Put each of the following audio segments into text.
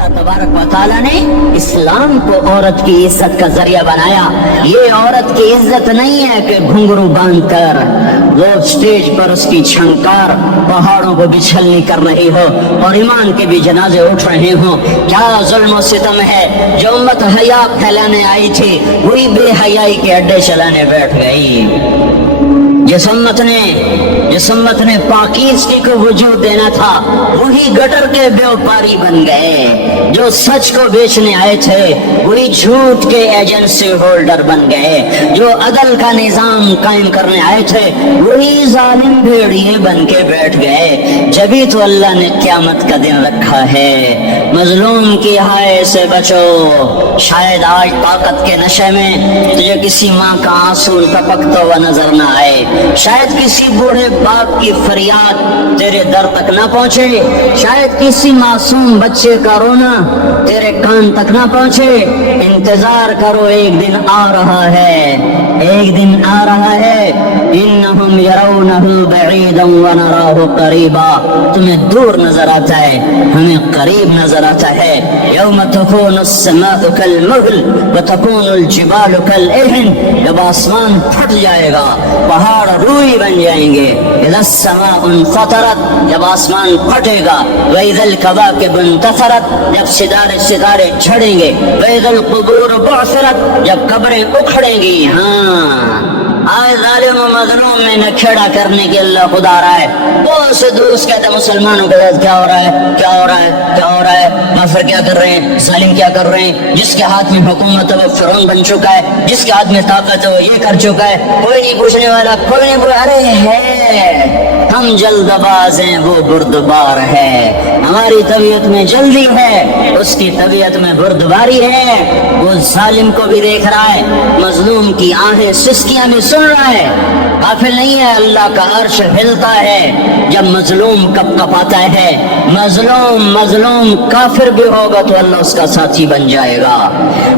अल्लाह तबारक व तआला ने इस्लाम को औरत की इज्जत का जरिया बनाया। ये औरत की इज्जत नहीं है कि घुंघरू बांध कर लोग स्टेज पर उसकी छंकार पहाड़ों को बिछलनी कर रही हो और ईमान के भी जनाजे उठ रहे हो। क्या जुल्म सितम है, जो उम्मत हया फैलाने आई थी वही बेहयाई के अड्डे चलाने बैठ गई। जिस उम्मत ने पाकीज़गी को वजूद देना था वही गटर के व्यापारी बन गए। जो सच को बेचने आए थे वही झूठ के एजेंसी होल्डर बन गए। जो अदल का निजाम कायम करने आए थे वही जालिम भेड़िए बन के बैठ गए। जभी तो अल्लाह ने क़यामत का दिन रखा है। मजलूम की हाय से बचो। शायद आज ताकत के नशे में तुझे किसी माँ का आंसू टपकता हुआ नजर न आए, शायद किसी बूढ़े बाप की फरियाद तेरे दर तक ना पहुंचे, शायद किसी मासूम बच्चे का रोना तेरे कान तक ना पहुंचे। इंतजार करो, एक दिन आ रहा है, एक दिन आ रहा है। इन्नहुम यरौनहु बईदन व नराहु करीबा। तुम्हें दूर नजर आता है, हमें करीब नजर आता है। यौम तकूनु अस्समाउ कलमुहल व तकूनुल जिबालु कलइहन। जब आसमान फट जाएगा, पहाड़ रूई बन जाएंगे। इज़ा समाउ फतरत, जब आसमान फटेगा। व इज़ल कवाकिब इंतसरत, जब सितारे झड़ेंगे। व इज़ल कुबूर बुअसरत, जब कब्रें उखड़ेंगी। हाँ, आज जालिम और मजलूम में नखेड़ा करने के अल्लाह खुदा रहा है। बहुत से दोस्त कहते हैं मुसलमानों के साथ क्या हो रहा है, क्या हो रहा है, क्या हो रहा है, काफिर क्या कर रहे हैं, जालिम क्या कर रहे हैं। जिसके हाथ में हुकूमत है वो फिरौन बन चुका है, जिसके हाथ में ताकत है वो ये कर चुका है। कोई नहीं पूछने वाला, कोई नहीं पूछ। अरे है, हम जल्दबाज हैं, वो बुर्दबार है। हमारी तबीयत में जल्दी है, उसकी तबीयत में बुर्दबारी है। वो जालिम को भी देख रहा है, मजलूम की आहें सिसकियां भी सुन रहा है। काफिल नहीं है, अल्लाह का अर्श हिलता है जब मजलूम कपकपाता है। मजलूम काफिर भी होगा तो अल्लाह उसका साथी बन जाएगा।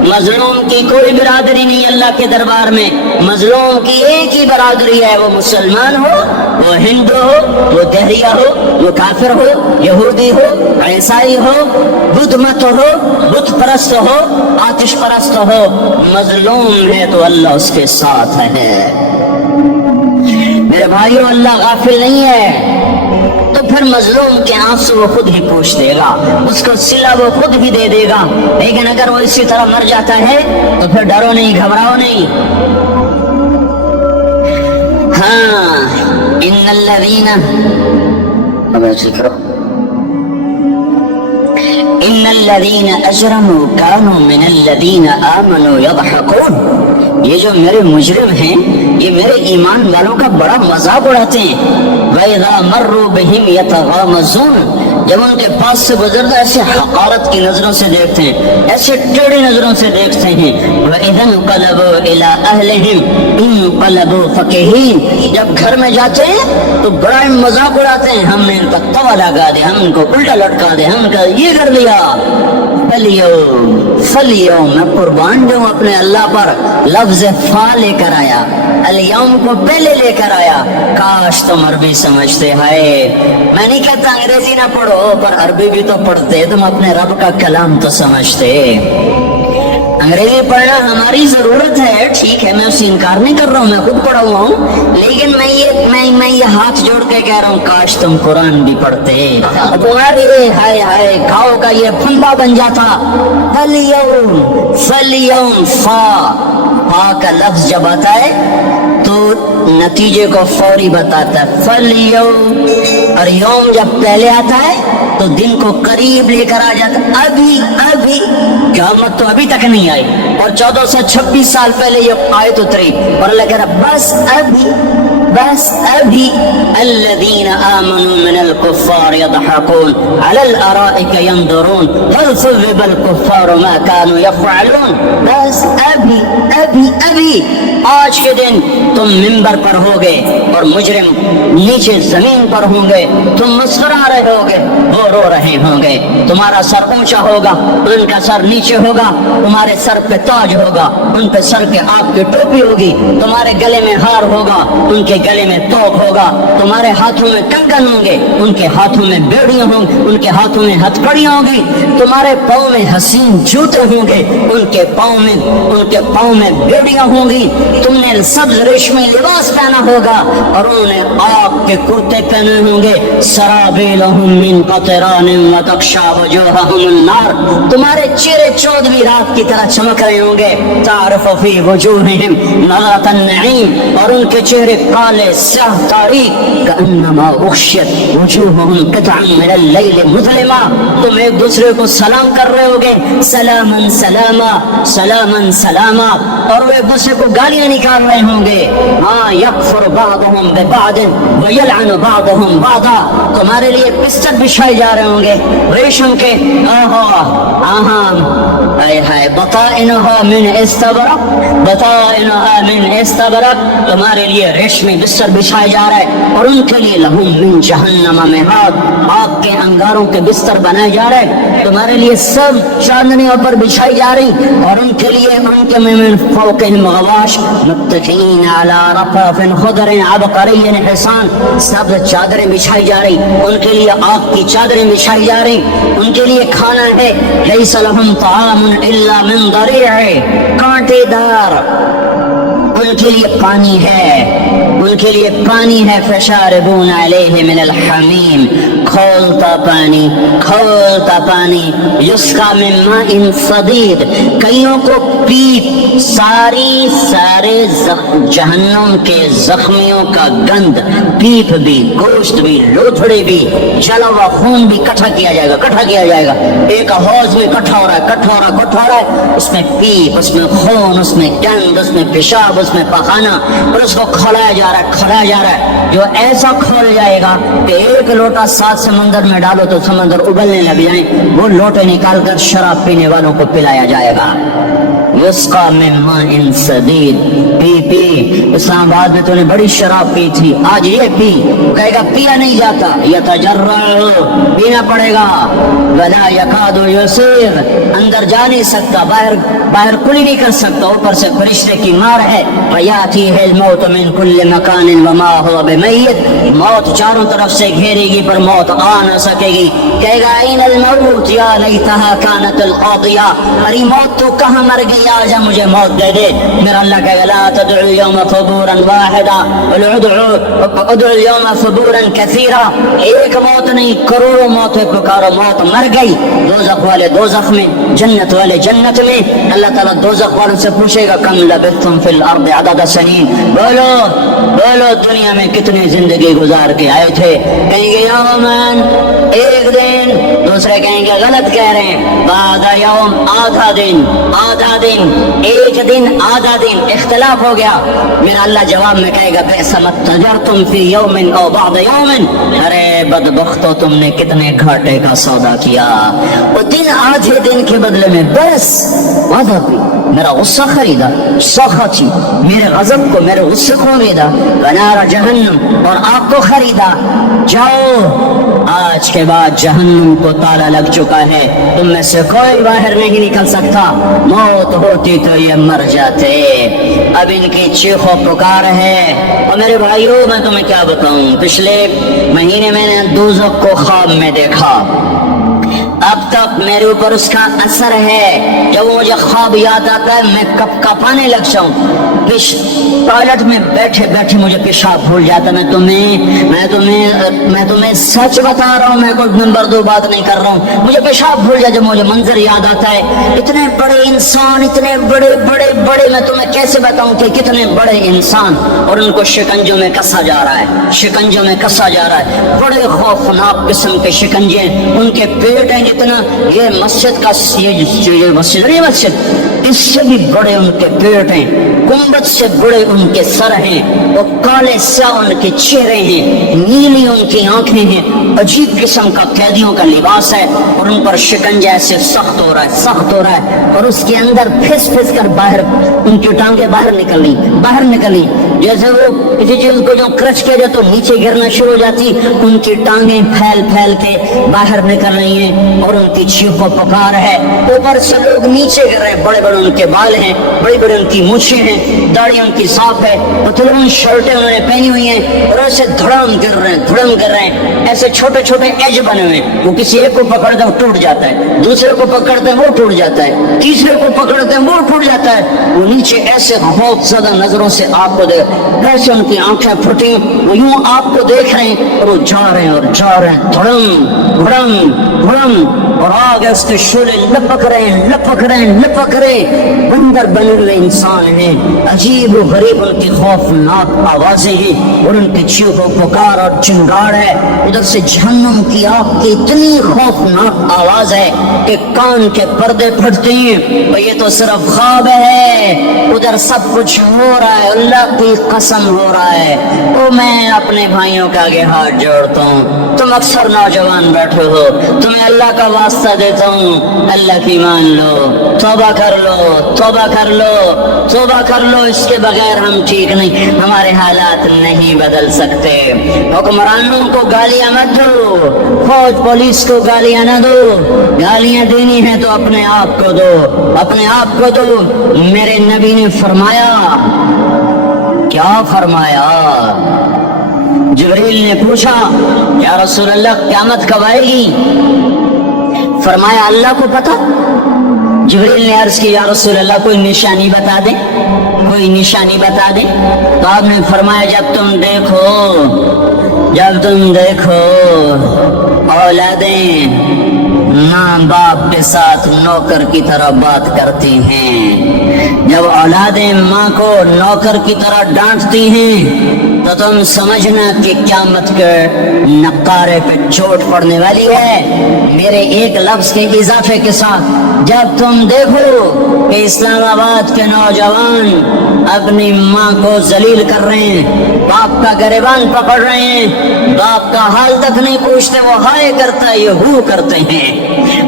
मजलूम की कोई बिरादरी नहीं अल्लाह के दरबार में। मजलूम की एक ही बिरादरी है, वो मुसलमान हो, वो हिंदू हो, वो दहरिया हो, वो काफिर हो, यहूदी हो, ईसाई हो, बुद्ध मत हो, बुत परस्त हो, आतिश परस्त हो। मजलूम है तो अल्लाह उसके साथ है। मेरे भाइयों, अल्लाह गाफिल नहीं है। तो फिर मजलूम के आंसू वो खुद ही पूछ देगा, उसको सिला वो खुद ही दे देगा। लेकिन अगर वो इसी तरह मर जाता है तो फिर डरो नहीं, घबराओ नहीं। हाँ, इन्नल्लज़ीना अजरमू कानू मिनल्लज़ीना आमनू यज़हकून। ये जो मेरे मुजरिम हैं, ये मेरे ईमान वालों का बड़ा मजाक उड़ाते हैं। वइज़ा मर्रू बिहिम यतगामज़ून, जब उनके पास से गुजरता ऐसे हकारत की नजरों से देखते हैं, ऐसे टेढ़ी नजरों से देखते हैं। वइज़ा इंक़लबू इला अहलिहिम इंक़लबू फ़कीहीन, जब घर में जाते हैं तो बड़ा मजाक उड़ाते हैं। हमने इनका तवा लगा दिया, हम इनको उल्टा लटका दिया, हम इनका ये कर दिया। फलियो मैं कुर्बान जाऊं अपने अल्लाह पर, लफ्ज फा लेकर आया, अल-यौम को पहले लेकर आया। काश तुम अरबी समझते। है, मैं नहीं कहता अंग्रेजी ना पढ़ो, पर अरबी भी तो पढ़ते, तुम अपने रब का कलाम तो समझते। अंग्रेजी पढ़ना हमारी जरूरत है, ठीक है, मैं उससे इनकार नहीं कर रहा हूँ, मैं खुद पढ़ा हुआ हूँ। लेकिन मैं ये हाथ जोड़ के कह रहा हूँ, काश तुम कुरान भी पढ़ते। तुम्हारी हाय हाय खाओ का ये फंदा बन जाता। फलियौम फा का लफ्ज जब आता है तो नतीजे को फौरी बताता है। फलियौम और यौम जब पहले आता है तो दिन को करीब लेकर आ जाता। अभी क़यामत तो अभी तक नहीं आई, और 14 से 26 साल पहले ये आयत उतरी और अल्लाह कह रहा बस अभी अल्लज़ीना आमनू मिनल कुफ़्फ़ार यज़हकून अलल अराइक यंज़ुरून हल सुज़्ज़िबल कुफ़्फ़ार मा कानू यफ़अलून। बस अभी आज के दिन तुम मिंबर पर होगे और मुजरिम नीचे जमीन पर होंगे। तुम मुस्कुरा रहे होगे, वो रो रहे होंगे। तुम्हारा सर ऊंचा होगा, उनका सर नीचे होगा। तुम्हारे सर पे ताज होगा, उन पे सर के आग की टोपी होगी। तुम्हारे गले में हार होगा, उनके गले में तोप होगा, तुम्हारे हाथों में कंगन होंगे, उनके हाथों में बेड़ियां होंगी, उनके हाथों में हथकड़ियां होंगी, तुम्हारे पाँव में हसीन जूते होंगे, उनके पाँव में बेड़ियां होंगी, तुमने सब्ज रेशमी लिबास पहना होगा और उन्होंने आग के कुर्ते पहने होंगे। सराबीलहुम मिन क़तरानिन व तग़शा वजूहहुमुन नार, तुम्हारे चेहरे चौदहवीं रात की तरह चमक रहे होंगे। तारिफ़ु फ़ी वजूहिहिम नज़रतन नईम, और उनके चेहरे काले स्याह तारीक, कअन्नमा उग़शियत वजूहुहुम क़ित्अन मिनल लैल मुज़लिमा, तुम एक दूसरे को सलाम कर रहे होगे, सलामन सलामा सलामन सलामा, और वो एक दूसरे को गालियां निकाल रहे होंगे। हाँ, यकफुर बादुहुम बिबादिन व यलअनु बादुहुम बादा, तुम्हारे लिए बिस्तर बिछाए जा रहे होंगे रेशम के। बताइनुहा मिन इस्तबरक, बताइनुहा मिन इस्तबरक, तुम्हारे लिए रेशमी बिस्तर बिछाए जा रहा है, और उनके लिए लहुम मिन जहन्नम मिहाद, आग के अंगारों के बिस्तर बनाए जा रहे हैं, तुम्हारे लिए सब चांदनियों पर बिछाई जा रही, और उनके लिए उनके मिन फौक़िहिम गवाश मुत्तकीन अला रफ़ाफ़िन खुदरिन अबक़रिय्यिन हिसान, सब चादरें बिछाई जा रही, उनके लिए आग की चादरें बिछाई जा रही, उनके लिए खाना है लैसा लहुम तआमुन इल्ला मिन दरीअ, कांटेदार, उनके लिए पानी है, उनके लिए पानी है। फशारिबून अलैहि मिनल हमीम, खौलता पानी, युस्का मिन माइन सदीद, कईयों को पीप, सारे जहन्नम के जख्मियों का गंध, पीप भी, गोश्त भी, लोथड़े भी, जला हुआ खून भी इकट्ठा किया जाएगा, एक हौज में इकट्ठा हो रहा है, उसमें पीप, उसमें खून, उसमें गंध, उसमें पेशाब, उसमें पखाना, और उसको खौलाया जा रहा है, जो ऐसा खोल जाएगा कि एक लोटा 7 समंदर में डालो तो समंदर उबलने लग जाए, वो लोटे निकाल कर शराब पीने वालों को पिलाया जाएगा। युस्का मिन माइन सदीद, पी इस्लामाबाद में तूने बड़ी शराब पी थी, आज ये पी, कहेगा पिया नहीं जाता, यतजर्रअ, पीना पड़ेगा, वला यकादु युसीर, अंदर जा नहीं सकता, बाहर कुली नहीं कर सकता, ऊपर से फरिश्ते की मार है। वयातिहिल मौत मिन कुल्लि मकानिन वमा हुवा बिमय्यित, मौत चारों तरफ से घेरेगी पर मौत आ न सकेगी, कहेगा ऐनल मौत या लैतहा कानतल क़ादिया, अरे मौत तो कहाँ मर गई, आजा मुझे मौत दे दे। मेरा अल्लाह कहेगा ला तदउ यौम फ़ुबूरन वाहिदा उदउ यौम फ़ुबूरन कसीरा, एक मौत नहीं करोड़ों मौतें पुकारो, मौत मर गई। दोज़ख वाले दोज़ख में, जन्नत वाले जन्नत में। अल्लाह ताला दोज़ख वालों से पूछेगा कम लबिथ्तुम फिल अर्द अदद सनीन, बोलो दुनिया में कितनी जिंदगी गुजार के आए थे, कहेंगे यौमन, एक दिन, दूसरे कहेंगे गलत कह रहे हैं, बादा यौम, आधा दिन, एक दिन, आधा दिन, इख्तिलाफ हो गया। मेरा अल्लाह जवाब में कहेगा बेसमत तजरतुम फी यौमिन औ बाद यौमिन, अरे बदबख्तो तुमने कितने घाटे का सौदा किया, वो दिन आधे दिन के बदले में बस वादा भी, मेरा गुस्सा खरीदा, सखती, मेरे गजब को, मेरे गुस्से को खरीदा, बनारा जहन्नम, और आग को खरीदा। जाओ, आज के बाद जहन्नम को ताला लग चुका है, तुम में से कोई बाहर नहीं निकल सकता, मौत होती तो ये मर जाते। अब इनकी चीखों पुकार है। और मेरे भाइयों, मैं तुम्हें क्या बताऊं, पिछले महीने मैंने दोज़ख को ख्वाब में देखा, अब तक मेरे ऊपर उसका असर है। जब मुझे ख्वाब याद आता है मैं कपाने लग जाऊं, टॉयलेट में बैठे बैठे मुझे पेशाब भूल जाता। मैं तुम्हें सच बता रहा हूँ, मैं कोई नंबर 2 बात नहीं कर रहा हूँ, मुझे पेशाब भूल जाता, जब मुझे मंजर याद आता है। इतने बड़े इंसान, इतने बड़े, मैं तुम्हें कैसे बताऊं कि कितने बड़े इंसान, और उनको शिकंजों में कसा जा रहा है, बड़े खौफनाक किस्म के शिकंजे, उनके पेट हैं जितना ये मस्जिद का, ये मस्जिद इससे भी बड़े उनके पेट हैं, गुंबद से बड़े उनके सर हैं, और काले स्याह उनके चेहरे हैं, नीली उनकी आंखें हैं, अजीब किस्म का कैदियों का लिबास है, और उन पर शिकंजा ऐसे सख्त हो रहा है, और उसके अंदर फिस कर बाहर उनकी टांगे बाहर निकली, जैसे वो किसी चीज को जो क्रच किया जाए तो नीचे गिरना शुरू हो जाती, उनकी टांगे फैल के बाहर निकल रही हैं, और उनकी चीखो पुकार है। ऊपर से लोग नीचे गिर रहे हैं, बड़े बड़े उनके बाल हैं, बड़ी बड़ी उनकी मूछें हैं, दाढ़ी उनकी साफ है, पतलून शर्टें उन्होंने पहनी हुई हैं और ऐसे धड़म गिर रहे हैं। ऐसे छोटे छोटे एज बने हुए हैं, वो किसी एक को पकड़ते हैं वो टूट जाता है, दूसरे को पकड़ते हैं वो टूट जाता है, तीसरे को पकड़ते हैं वो टूट जाता है। वो नीचे ऐसे बहुत ज्यादा नजरों से आपको देख, ऐसे उनकी आंखें फटी, वो यूं आपको देख रहे हैं और वो जा रहे हैं और जा रहे हैं, धड़म धड़म धड़म, और आगे उसके शोले लपक रहे बंदर बने हुए इंसान हैं। अजीब और गरीब उनकी खौफनाक आवाजें हैं और उनकी चीखों पुकार और चिंगाड़ है। उधर से जहन्नुम की आग की इतनी खौफनाक आवाज है कि कान के पर्दे फटते हैं। और ये तो सिर्फ ख्वाब है, उधर सब कुछ हो रहा है, अल्लाह की कसम हो रहा है। तो मैं अपने भाइयों के आगे हाथ जोड़ता हूँ, तुम अक्सर नौजवान बैठे हो, तुम्हें अल्लाह का वास्ता देता हूँ, अल्लाह की मान लो, तौबा कर लो, तौबा कर लो, तौबा कर लो। इसके बगैर हम ठीक नहीं, हमारे हालात नहीं बदल सकते। हुक्मरानों को गालियां मत दो, फौज पुलिस को गालियां न दो, गालियां देनी है तो अपने आप को दो, अपने आप को दो। मेरे नबी ने फरमाया, क्या फरमाया? जिब्रील ने पूछा, या रसूल अल्लाह क़यामत कब आएगी? फरमाया अल्लाह को पता। जिब्रील ने अर्ज की, या रसूल अल्लाह कोई निशानी बता दे, कोई निशानी बता दे। तो आपने फरमाया, जब तुम देखो औलादें माँ बाप के साथ नौकर की तरह बात करती हैं, जब औलादें माँ को नौकर की तरह डांटती हैं, तो तुम समझना कि क़यामत के नक्कारे पे चोट पड़ने वाली है। मेरे एक लफ्ज के इजाफे के साथ, जब तुम देखो कि इस्लामाबाद के नौजवान अपनी माँ को जलील कर रहे हैं, बाप का गिरबान पकड़ रहे हैं, बाप का हाल तक नहीं पूछते, वो हाय करता है, ये हू करते हैं,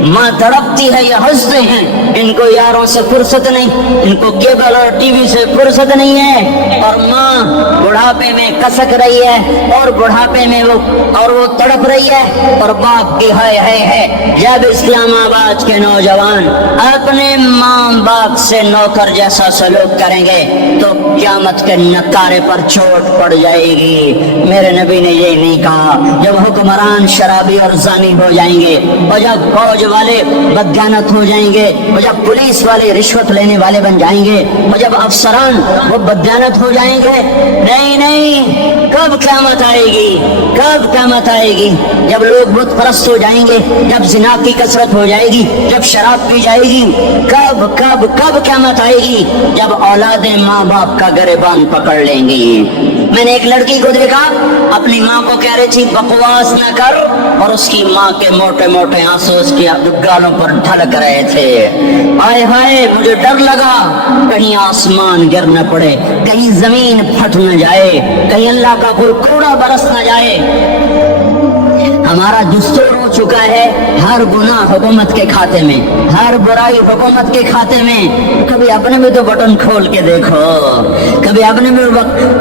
माँ तड़पती है, ये हंसते हैं। इनको यारों से फुर्सत नहीं, इनको केबल और टीवी से फुर्सत नहीं है, और माँ बुढ़ापे में कसक रही है और बुढ़ापे में वो तड़प रही है, और बाप की हाय है। जब इस्लामाबाद के नौजवान अपने माँ बाप से नौकर जैसा सलूक करेंगे तो क़यामत के नकारे पर चोट पड़ जाएगी। मेरे नबी ने ये नहीं कहा, जब हुक्मरान शराबी और जानी हो जाएंगे, और जब फौज वाले बदगानत हो जाएंगे, और जब पुलिस वाले रिश्वत लेने वाले बन जाएंगे, और जब अफसरान वो बदगानत हो जाएंगे, नहीं, कब क़यामत आएगी, कब क़यामत आएगी? जब लोग बुत परस्त हो जाएंगे, जब जिना की कसरत हो जाएगी, जब शराब पी जाएगी, कब क़यामत आएगी? जब औलादें माँ बाप का गिरबान पकड़ लेंगी। मैंने एक लड़की को देखा, अपनी माँ को कह रही थी बकवास न कर, और उसकी माँ के मोटे मोटे आंसू उसकी गालों पर ढलक रहे थे। आए हाय, मुझे डर लगा कहीं आसमान गिर न पड़े, कहीं जमीन फट न जाए, कहीं अल्लाह का कोई कूड़ा बरस न जाए। हमारा दस्तूर हो चुका है, हर गुनाह हुकूमत के खाते में, हर बुराई हुकूमत के खाते में। कभी अपने में तो बटन खोल के देखो, कभी अपने में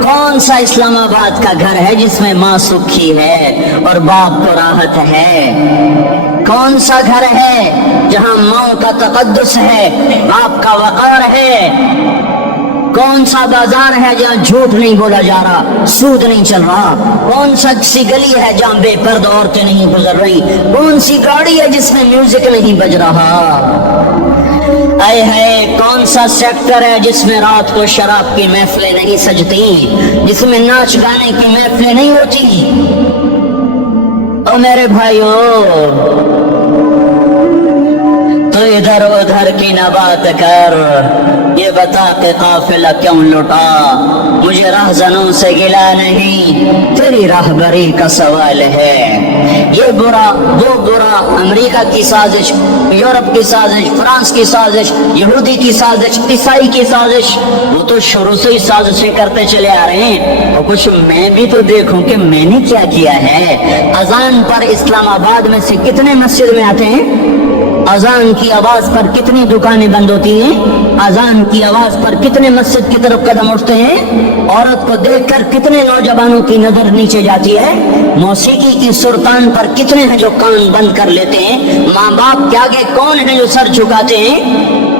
कौन सा इस्लामाबाद का घर है जिसमें माँ सुखी है और बाप को राहत है? कौन सा घर है जहाँ माँ का तकद्दुस है, बाप का वक़ार है? कौन सा बाजार है जहाँ झूठ नहीं बोला जा रहा, सूद नहीं चल रहा? कौन सी गली है जहाँ बेपर्द औरतें नहीं गुजर रही? कौन सी गाड़ी है जिसमें म्यूजिक नहीं बज रहा? आए है, कौन सा सेक्टर है जिसमें रात को शराब की महफिलें नहीं सजती, जिसमें नाच गाने की महफिलें नहीं होती? ओ मेरे भाइयों, तो इधर उधर की न बात कर, ये बता के काफिला क्यों लुटा? मुझे राहजनों से गिला नहीं, तेरी राहबरी का सवाल है। ये बुरा वो बुरा, अमेरिका की साजिश, यूरोप की साजिश, फ्रांस की साजिश, यहूदी की साजिश, ईसाई की साजिश, वो तो शुरू से ही साजिशें करते चले आ रहे हैं। और कुछ मैं भी तो देखूं कि मैंने क्या किया है। अजान पर इस्लामाबाद में से कितने मस्जिद में आते हैं? अजान की आवाज पर कितनी दुकानें बंद होती हैं? अजान की आवाज पर कितने मस्जिद की तरफ कदम उठते हैं? औरत को देखकर कितने नौजवानों की नजर नीचे जाती है? موسیقی کی سرطان پر کتنے ہیں جو کان بند کر لیتے ہیں؟ ماں باپ کے آگے کون ہیں جو سر جھکاتے ہیں؟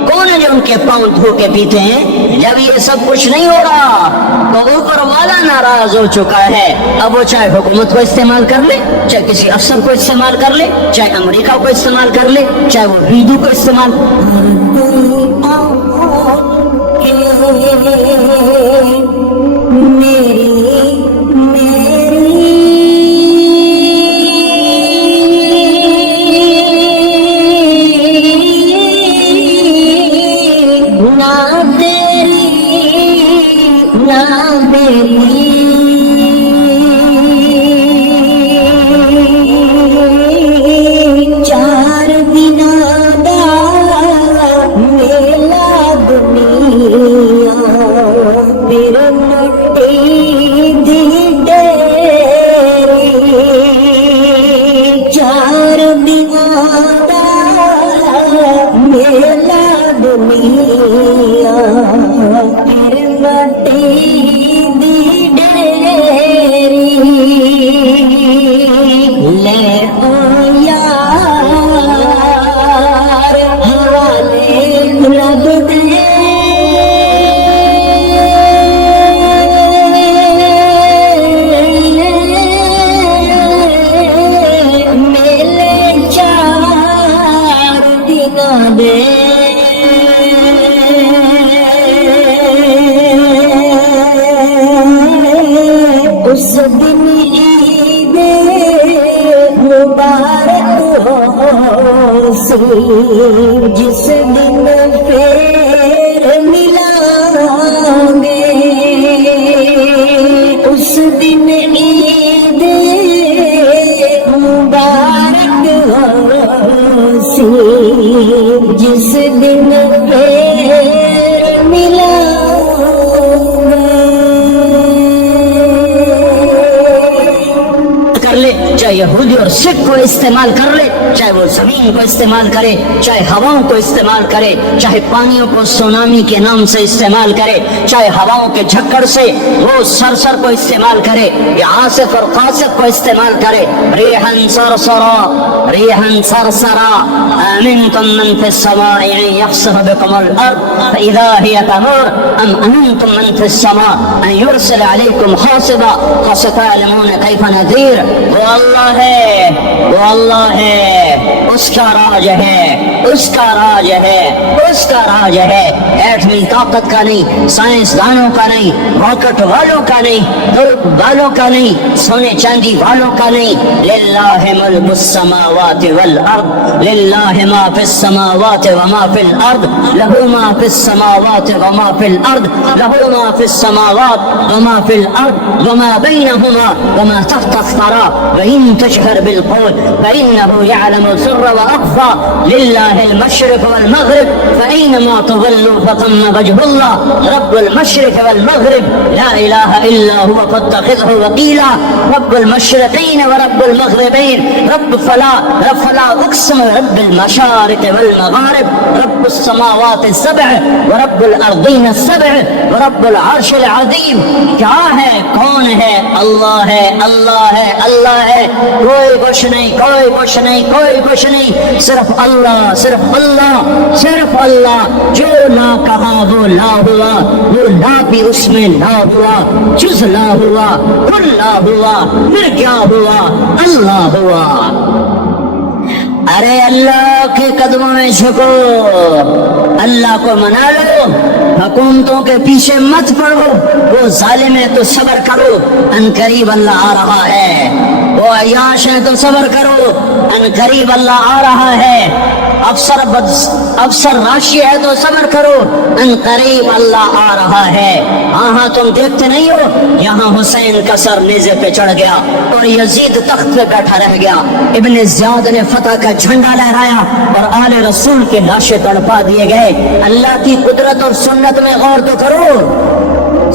کون ہے جو ان کے پاؤں دھو کے پیتے ہیں؟ جب یہ سب کچھ نہیں ہو رہا تو اوپر والا ناراض ہو چکا ہے. اب وہ چاہے حکومت کو استعمال کر لے، چاہے کسی افسر کو استعمال کر لے، چاہے امریکہ کو استعمال کر لے، چاہے وہ ہندو کو استعمال جس دن پھر ملیں گے، اس دن عید مبارک ہو سی، جس دن پھر ملیں کر لے، چاہے یہودی اور سکھ کو استعمال کر لے، چاہے وہ زمین کو استعمال کرے، چاہے ہواؤں کو استعمال کرے، چاہے پانیوں کو سونامی کے نام سے استعمال کرے، چاہے ہواؤں کے جھکڑ سے وہ سرسر کو استعمال کرے یا عاصف اور قاصف کو استعمال کرے. ریحن سرسرا ریحن سرسرا امنتم من فی السماء ان یخسف بکم الارض فاذا هی تمور ام امنتم من فی السماء ان یرسل علیکم حاصبا فستعلمون کیف نذیر. وہ اللہ ہے، وہ اللہ ہے، اس کا راج ہے، اس کا راج ہے، اس کا راج ہے. ایٹمی طاقت کا نہیں، سائنس دانوں کا نہیں، راکٹ والوں کا نہیں، دلک والوں کا نہیں، سونے چاندی والوں کا نہیں. للہ ملک السماوات والارض للہ ما فی السماوات وما فی الارض لہ ما فی السماوات وما فی الارض لہ ما فی السماوات وما فی الارض وما بینہما وما تحت الثری وإن تجهر بالقول فإنه يعلم السر وأخفى لله المشرق والمغرب فأينما تولوا فثم وجه الله رب المشرق والمغرب لا إله إلا هو فاتخذه وكيلا رب المشرقين ورب المغربين رب فلا أقسم رب المشارق والمغارب رب السماوات السبع ورب الأرضين السبع ورب العرش العظيم. کیا ہے، کون ہے؟ اللہ ہے، اللہ ہے، اللہ ہے. کوئی کچھ نہیں، کوئی کچھ نہیں، کوئی کچھ نہیں، صرف اللہ، صرف اللہ، صرف اللہ. جو لا کہا وہ لا ہوا، وہ لا بھی اس میں لا ہوا، جز لا ہوا، کل لا ہوا، پھر کیا ہوا؟ اللہ ہوا. ارے اللہ کے قدموں میں جھکو، اللہ کو منا لو، حکومتوں کے پیچھے مت پڑو. وہ ظالم ہے تو صبر کرو، ان قریب اللہ آ رہا ہے. وہ عیاش ہے تو صبر کرو، ان قریب اللہ آ رہا ہے. افسر راشی ہے تو صبر کرو، ان قریب اللہ آ رہا ہے. ہاں تم دیکھتے نہیں ہو، یہاں حسین کا سر نیزے پہ چڑھ گیا اور یزید تخت پہ بیٹھا رہ گیا. ابن زیاد نے فتح کا جھنڈا لہرایا اور آل رسول کے لاشیں تڑپا دیے گئے. اللہ کی قدرت اور سنت میں غور تو کرو.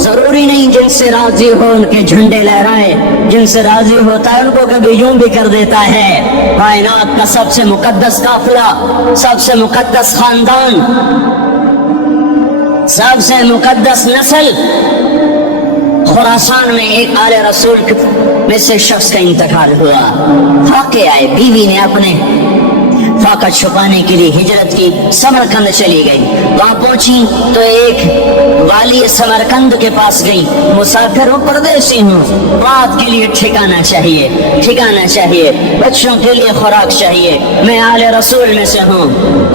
ضروری نہیں جن سے راضی ہو ان کے جھنڈے لہرائے، جن سے راضی ہوتا ہے ان کو کبھی یوں بھی کر دیتا ہے. کائنات کا سب سے مقدس قافلہ، سب سے مقدس خاندان، سب سے مقدس نسل खुरासान में एक आले रसूल में से शख्स का इंतकाल हुआ। फाके आए, बीवी ने अपने फाका छुपाने के लिए हिजरत की, समरकंद चली गई। वहां पहुंची तो एक वाली समरकंद के पास गई। मुसाफिर हूँ, परदेसी हूँ, रात के लिए ठिकाना चाहिए, ठिकाना चाहिए, बच्चों के लिए खुराक चाहिए, मैं आले रसूल में से हूँ।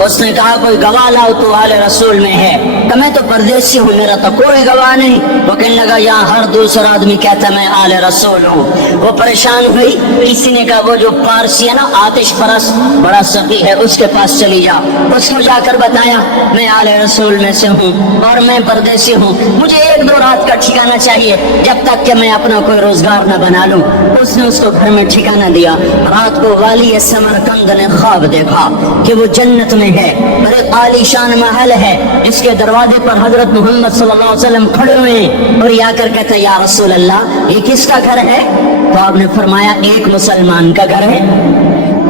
उसने कहा कोई गवाह लाओ, तो आले रसूल में है। तो मैं तो परदेसी हूँ, मेरा तो कोई गवाह नहीं। वो कहने लगा यहाँ हर दूसरा आदमी कहता मैं आले रसूल हूँ। वो परेशान हुई। किसी ने कहा वो जो पारसी है ना, आतिश परस, बड़ा सफी है, उसके पास चली जा। उसको जाकर बताया मैं आले रसूल में से हूँ और मैं परदेसी हूँ, मुझे 1-2 रात का ठिकाना चाहिए जब तक कि मैं अपना कोई रोजगार न बना लूं। उसने उसको घर में ठिकाना दिया। रात को वाली समरकंद ने ख्वाब देखा कि वो जन्नत में है, बड़े आलीशान महल है, इसके दरवाजे पर हजरत मोहम्मद सल्लल्लाहु अलैहि वसल्लम खड़े हुए हैं और ये आकर कहते या रसूल अल्लाह ये किसका घर है? तो आपने फरमाया एक मुसलमान का घर है।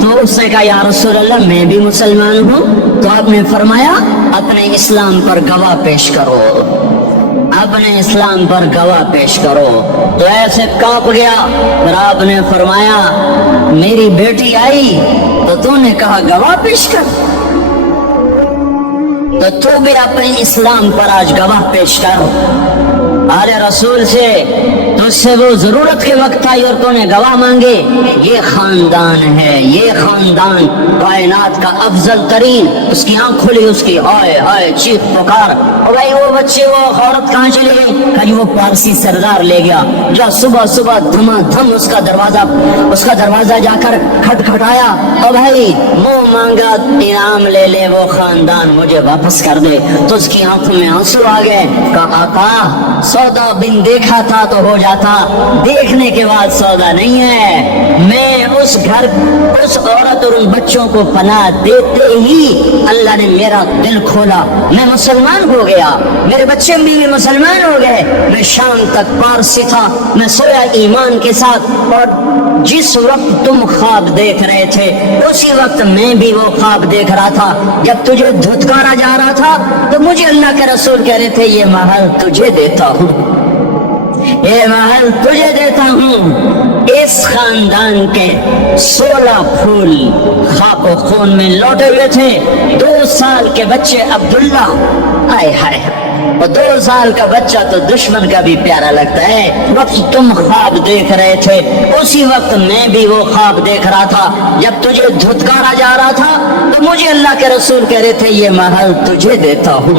तो उसने कहा या रसूल अल्लाह मैं भी मुसलमान हूँ। तो आपने फरमाया अपने इस्लाम पर गवाह पेश करो, अपने इस्लाम पर गवाह पेश करो। तो ऐसे कांप गया। फिर आपने फरमाया मेरी बेटी आई तो तूने कहा गवाह पेश कर, तो तू भी अपने इस्लाम पर आज गवाह पेश कर। आले रसूल से तुझसे वो जरूरत के वक्त आई और तूने गवाह मांगे। ये खानदान है, ये खानदान कायनात का अफजल तरीन। उसकी आंख खुली, उसकी आए आए चीख पुकार। और भाई वो बच्चे, वो औरत कहाँ चली गई? कहीं वो पारसी सरदार ले गया। जो सुबह सुबह धमाधम उसका दरवाजा जाकर खटखटाया और भाई मुंह मांगा इनाम ले ले वो खानदान, मुझे वापस कर दे। तो उसकी आंखों में आंसू आ गए। कहा आका सौदा बिन देखा था तो हो जाता, देखने के बाद सौदा नहीं है। मैं उस घर, उस औरत और उन बच्चों को पनाह देते ही अल्लाह ने मेरा दिल खोला, मैं मुसलमान हो गया, मेरे बच्चे भी मुसलमान हो गए। मैं शाम तक पारसी था, मैं सोया ईमान के साथ, और जिस वक्त तुम ख्वाब देख रहे थे उसी वक्त मैं भी वो ख्वाब देख रहा था। जब तुझे धुतकारा जा रहा था तो मुझे अल्लाह के रसूल कह रहे थे ये महल तुझे देता हूँ, ये महल तुझे देता हूँ। इस खानदान के 16 फूल खाको खून में लौटे हुए थे। 2 साल के बच्चे अब्दुल्ला, हाय हाय, और 2 साल का बच्चा तो दुश्मन का भी प्यारा लगता है। वक्त तुम ख्वाब देख रहे थे उसी वक्त मैं भी वो ख्वाब देख रहा था। जब तुझे धुतकारा जा रहा था तो मुझे अल्लाह के रसूल कह रहे थे ये महल तुझे देता हूँ,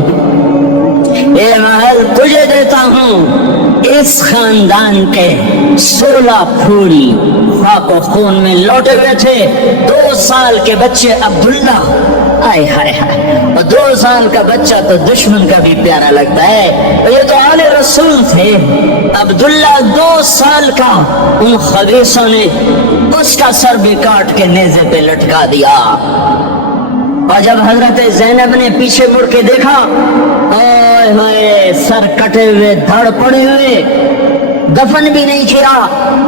ये महल तुझे देता हूँ। इस खानदान के 16 फूल खाको खून में लौटे हुए थे। 2 साल के बच्चे अब्दुल्ला, आय हाय हाय, और 2 साल का बच्चा तो दुश्मन का भी प्यारा लगता है। और ये तो आले रसूल थे। अब्दुल्ला 2 साल का, उन खबीसों ने उसका सर भी काट के नेज़े पे लटका दिया। और जब हजरत ज़ैनब ने पीछे मुड़ के देखा, ओए होए, सर कटे हुए, धड़ पड़े हुए, दफन भी नहीं किया,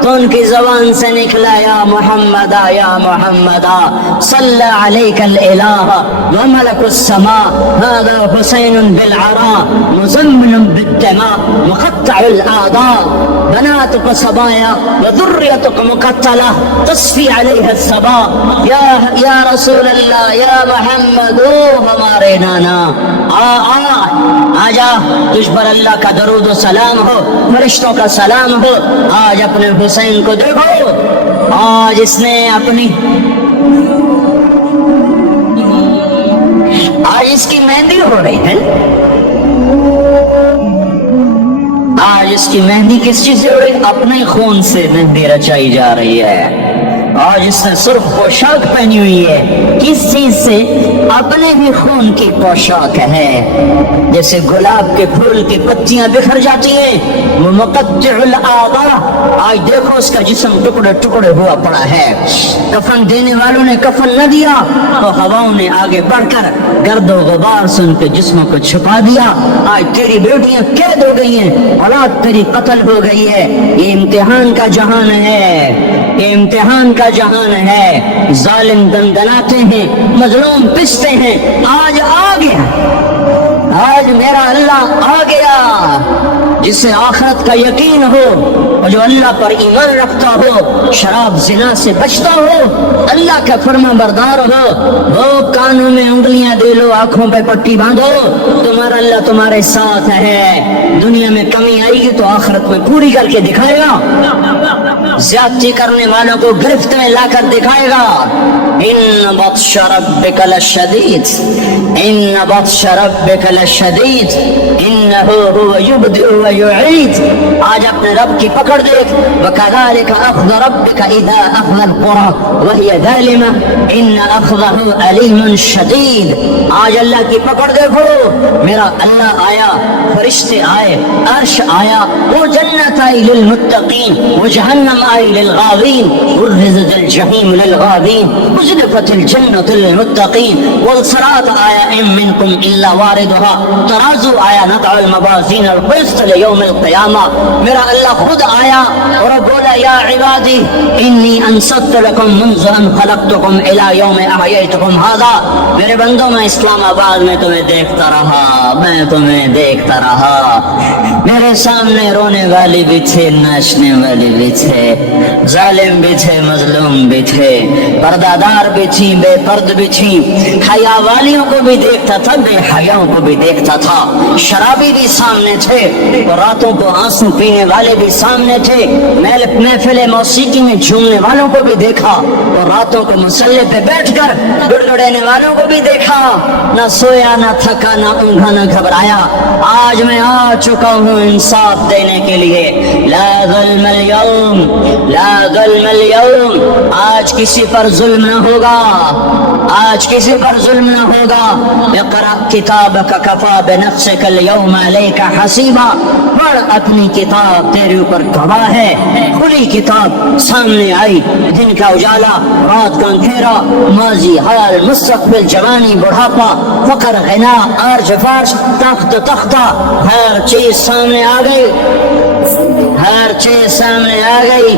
तो उनकी जबान से निकला या मोहम्मदा सल्ला अलैकल इलाह व मलकुस समा हादा हुसैन बिल अरा मुज़म्मिन बित्तमा मुक़त्तउल आदा बनातुक सबाया व दुर्रियतुक मुक़त्तला तस्फी अलैहा सबा। या रसूल अल्लाह, या मोहम्मद, ओ हमारे नाना, आजा, तुझ पर अल्लाह का दरूद व सलाम हो, फरिश्तों का सलाम हो। आज अपने हुसैन को देखो, आज इसने अपनी, आज इसकी मेहंदी हो रही है। आज इसकी मेहंदी किस चीज से हो रही? अपने खून से मेहंदी रचाई जा रही है। आज इसने सुर्ख पोशाक पहनी हुई है, किस चीज से? अपने भी खून की पोशाक है। जैसे गुलाब के फूल की पत्तियां बिखर जाती हैं, वो मुक़त्तिउल आदा, आज देखो उसका जिस्म टुकड़े टुकड़े हुआ पड़ा है। कफन देने वालों ने कफन न दिया तो हवाओं ने आगे बढ़कर गर्दो गुबार से उनके जिस्मों को छुपा दिया। आज तेरी बेटियां कैद हो गई हैं, औलाद तेरी कत्ल हो गई है। ये इम्तिहान का जहान है, ये इम्तिहान का जहान है। जालिम दंदनाते हैं, मजलूम पिसते हैं। आज आ गया, آج میرا اللہ آ گیا۔ جسے آخرت کا یقین ہو اور جو اللہ پر ایمان رکھتا ہو، شراب زنا سے بچتا ہو، اللہ کا فرما بردار ہو، وہ کانوں میں انگلیاں دے لو، آنکھوں پہ پٹی باندھو، تمہارا اللہ تمہارے ساتھ ہے۔ دنیا میں کمی آئے گی تو آخرت میں پوری کر کے دکھائے گا، زیادتی کرنے والوں کو گرفت میں لا کر دکھائے گا۔ ان بطش ربک لشدید، ان بطش ربک لشدید انہ هو یبدئ ویعید۔ آج اپنے رب کی پکڑ دیکھ، وکذالک اخذ ربک اذا اخذ القری وهي ظالمہ ان اخذہ علیم شدید۔ آج اللہ کی پکڑ دیکھو، میرا اللہ آیا، فرشتے آئے، عرش آیا، وہ جنت آئی للمتقین، وہ جہنم آئی للغاوین، برزت الجحیم للغاوین، ازلفت الجنت للمتقین، والصراط آیا ان منکم الا واردها، ترازو آیا نضع الموازین القسط لیوم القیامہ۔ میرا اللہ خود آیا اور بولا یا عبادی انی انصت لکم منذ ان خلقتکم الى یوم احییتکم ھذا۔ میرے بندوں، میں اسلام آباد میں تمہیں دیکھتا رہا، میں تمہیں دیکھتا رہا، میرے سامنے رونے والی بھی تھے، ناچنے والی بھی تھے، ظالم بھی تھے، مظلوم بھی تھے، پردہ دار بھی تھی، بے پرد بھی تھی، حیا والیوں کو بھی دیکھتا تھا، بے حیاؤں کو بھی دیکھتا تھا، شرابی بھی سامنے تھے اور راتوں کو آنسو پینے والے بھی سامنے تھے، محفل موسیقی میں جھومنے والوں کو بھی دیکھا اور راتوں کو مسلح پہ بیٹھ کر گڑگڑانے والوں کو بھی دیکھا، نہ سویا نہ تھکا نہ اونگا نہ گھبرایا۔ آج میں آ چکا ہوں انصاف دینے کے لیے، لا ظلم اليوم، لا ظلم اليوم، آج کسی پر ظلم نہ ہوگا، آج کسی پر ظلم نہ ہوگا۔ اقرأ کتابک کفی بنفسک اليوم علیک حسیبا، پڑھ اپنی کتاب، تیرے اوپر گواہ ہے۔ کھلی کتاب سامنے آئی، دن کا اجالا، رات کا اندھیرا، ماضی، حال، مستقبل، جوانی، بڑھاپا، فقر، غنا، عرش، فرش، تخت، تختہ، ہر چیز سامنے آ گئی، ہر چیز سامنے آ گئی۔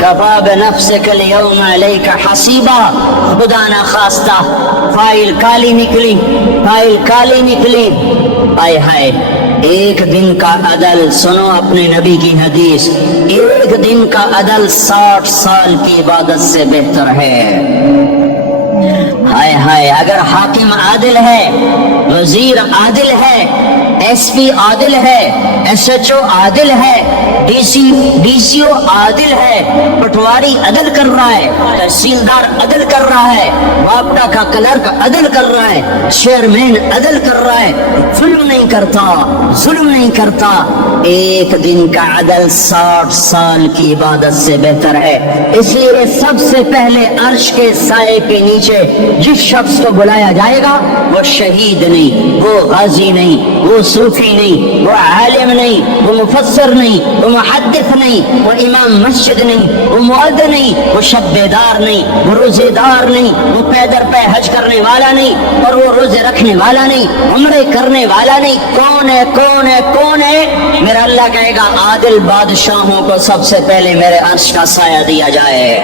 کفی بنفسک اليوم علیک حسیبا، خدا نہ خواستہ فائل کالی نکلی، فائل کالی نکلی۔ آئے ہائے، ایک دن کا عدل، سنو اپنے نبی کی حدیث، ایک دن کا عدل 60 سال کی عبادت سے بہتر ہے۔ ہائے ہائے، اگر حاکم عادل ہے، وزیر عادل ہے، ایس پی عادل ہے، ایس ایچ او عادل ہے، ڈی سی او عادل ہے، پٹواری عدل کر رہا ہے، تحصیلدار عدل کر رہا ہے، وابڈا کا کلرک عدل کر رہا ہے، چیئرمین عدل کر رہا ہے، ظلم نہیں کرتا، ظلم نہیں کرتا، ایک دن کا عدل 60 سال کی عبادت سے بہتر ہے۔ اس لیے سب سے پہلے عرش کے سائے کے نیچے جس شخص کو بلایا جائے گا وہ شہید نہیں، وہ غازی نہیں، وہ صوفی نہیں، وہ عالم نہیں، وہ مفسر نہیں، وہ محدث نہیں، وہ امام مسجد نہیں، وہ مؤذن نہیں، وہ شب بیدار نہیں، وہ روزے دار نہیں، وہ پیدر پہ حج کرنے والا نہیں، اور وہ روزے رکھنے والا نہیں، عمرے کرنے والا نہیں۔ کون ہے، کون ہے، کون ہے؟ میرا اللہ کہے گا عادل بادشاہوں کو سب سے پہلے میرے عرش کا سایہ دیا جائے۔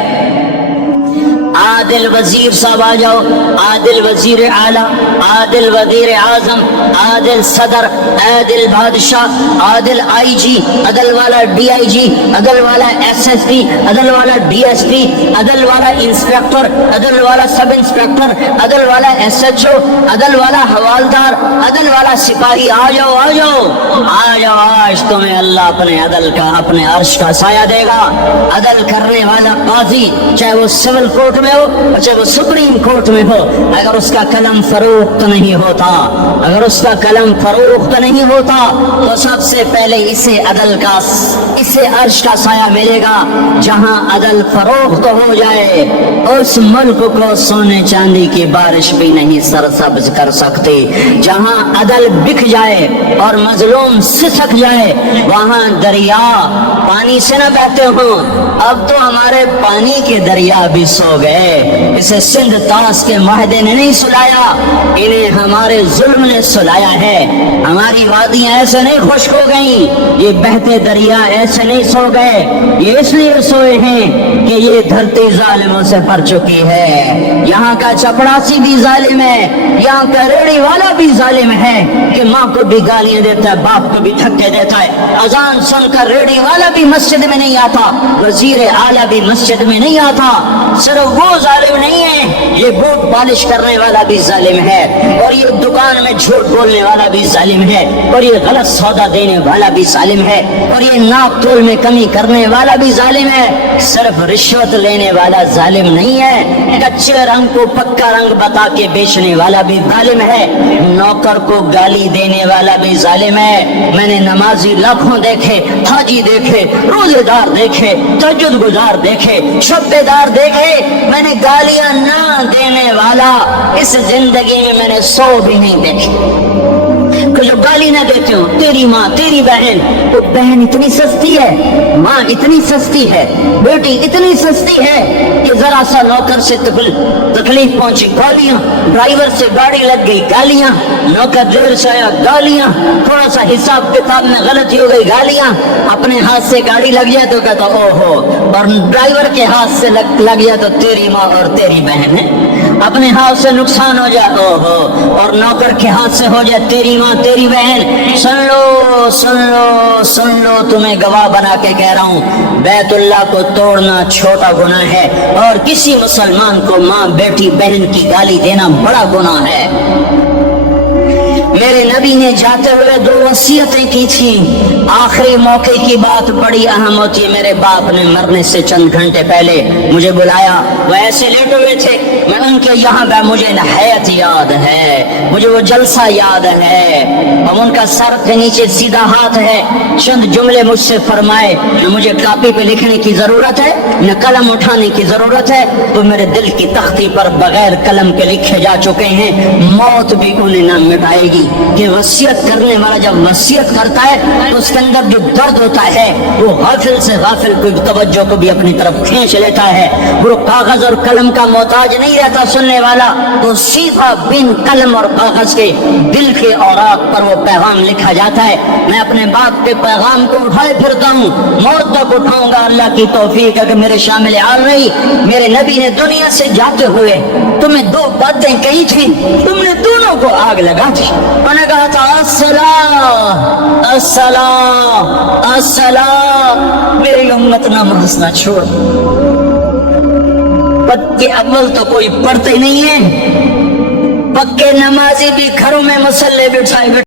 عادل وزیر صاحب آ جاؤ، عادل وزیر اعلیٰ، عادل وزیر اعظم، عادل صدر، عادل بادشاہ، عادل آئی جی، عدل والا ڈی آئی جی، عدل والا ایس ایس پی، عدل والا ڈی ایس پی، عدل والا انسپیکٹر، عدل والا سب انسپیکٹر، عدل والا ایس ایچ او، عدل والا حوالدار، عدل والا سپاہی، آ جاؤ آ جاؤ آ جاؤ، آج تمہیں اللہ اپنے عدل کا، اپنے عرش کا سایہ دے گا۔ عدل کرنے والا قاضی، چاہے وہ سول کورٹ میں ہو اور چاہے وہ سپریم کورٹ میں ہو، اگر اس کا قلم فروخت نہیں ہوتا، اگر اس کا قلم فروخت نہیں ہوتا تو سب سے پہلے اسے عدل کا، اسے عرش کا سایہ ملے گا۔ جہاں عدل فروخت ہو جائے اس ملک کو سونے چاندی کی بارش بھی نہیں سرسبز کر سکتی۔ جہاں عدل بک جائے اور مظلوم سسک جائے وہاں دریا پانی سے نہ بہتے ہوں۔ اب تو ہمارے پانی کے دریا بھی سو گئے، ہے، اسے سندھ طاس کے معاہدے نے نہیں سلایا، انہیں ہمارے ظلم نے سلایا ہے۔ ہماری وادیاں ایسے نہیں خشک ہو گئیں، یہ بہتے دریا ایسے نہیں سو گئے، یہ اس لیے سوئے ہیں کہ یہ دھرتی ظالموں سے بھر چکی ہے۔ یہاں کا چپڑاسی بھی ظالم ہے، یہاں کا ریڑھی والا بھی ظالم ہے کہ ماں کو بھی گالیاں دیتا ہے، باپ کو بھی دھکے دیتا ہے۔ اذان سن کر ریڑھی والا بھی مسجد میں نہیں آتا، وزیر اعلیٰ بھی مسجد میں نہیں آتا۔ صرف وہ ظالم نہیں ہے، یہ بوٹ پالش کرنے والا بھی ظالم ہے، اور یہ دکان میں جھوٹ بولنے والا بھی ظالم ہے، اور یہ غلط سودا دینے والا بھی ظالم ہے، اور یہ ناپ تول میں کمی کرنے والا بھی ظالم ہے۔ صرف رشوت لینے والا ظالم نہیں ہے، کچے رنگ کو پکا رنگ بتا کے بیچنے والا بھی ظالم ہے، نوکر کو گالی دینے والا بھی ظالم ہے۔ میں نے نمازی لاکھوں دیکھے، حاجی دیکھے، روزے دار دیکھے، تہجد گزار دیکھے، شب بیدار دیکھے، میں نے گالیاں نہ دینے والا اس زندگی میں میں نے 100 بھی نہیں دیکھے کہ جو گالی نہ دیتے ہو۔ تیری ماں، تیری بہن، تو بہن اتنی سستی ہے، ماں اتنی سستی ہے، بیٹی اتنی سستی ہے کہ ذرا سا نوکر سے تکلیف پہنچی گالیاں، ڈرائیور سے گاڑی لگ گئی گالیاں، نوکر دیر سے آیا گالیاں، تھوڑا سا حساب کتاب میں غلطی ہو گئی گالیاں، اپنے ہاتھ سے گاڑی لگ جائے تو کہتا او ہو، اور ڈرائیور کے ہاتھ سے لگ جائے تو تیری ماں اور تیری بہن ہے، اپنے ہاتھ سے نقصان ہو جائے او ہو، اور نوکر کے ہاتھ سے ہو جائے تیری ماں تیری بہن۔ سن لو سن لو سن لو، تمہیں گواہ بنا کے کہہ رہا ہوں، بیت اللہ کو توڑنا چھوٹا گناہ ہے، اور کسی مسلمان کو ماں بیٹی بہن کی گالی دینا بڑا گناہ ہے۔ میرے نبی نے جاتے ہوئے 2 وصیتیں کی تھیں، آخری موقع کی بات بڑی اہم ہوتی ہے۔ میرے باپ نے مرنے سے چند گھنٹے پہلے مجھے بلایا، وہ ایسے لیٹے ہوئے تھے، میں ان کے یہاں گیا، مجھے نہایت یاد ہے، مجھے وہ جلسہ یاد ہے، اور ان کا سر کے نیچے سیدھا ہاتھ ہے۔ چند جملے مجھ سے فرمائے، نہ مجھے کاپی پہ لکھنے کی ضرورت ہے نہ قلم اٹھانے کی ضرورت ہے، تو میرے دل کی تختی پر بغیر قلم کے لکھے جا چکے ہیں، موت بھی انہیں نہ مٹائے گی۔ کہ وصیت کرنے والا جب وصیت کرتا ہے تو اس کے اندر جو درد ہوتا ہے وہ غافل سے غافل کوئی توجہ کو بھی اپنی طرف کھینچ لیتا ہے، وہ کاغذ اور قلم کا محتاج نہیں رہتا سننے والا، تو سیدھا بن قلم اور کاغذ کے دل کے اوراق پر وہ پیغام لکھا جاتا ہے۔ میں اپنے باپ کے پیغام کو اٹھائے پھرتا ہوں، موت تک اٹھاؤں گا، اللہ کی توفیق ہے کہ میرے شامل حال رہی۔ میرے نبی نے دنیا سے جاتے ہوئے تمہیں 2 باتیں کہی تھی، تم نے دونوں کو آگ لگا دی۔ انہوں نے کہا تھا السلام السلام السلام، میری امت نماز نہ چھوڑ۔ پکے اول تو کوئی پڑھتے نہیں ہے، پکے نمازی بھی گھروں میں مصلے بٹھائے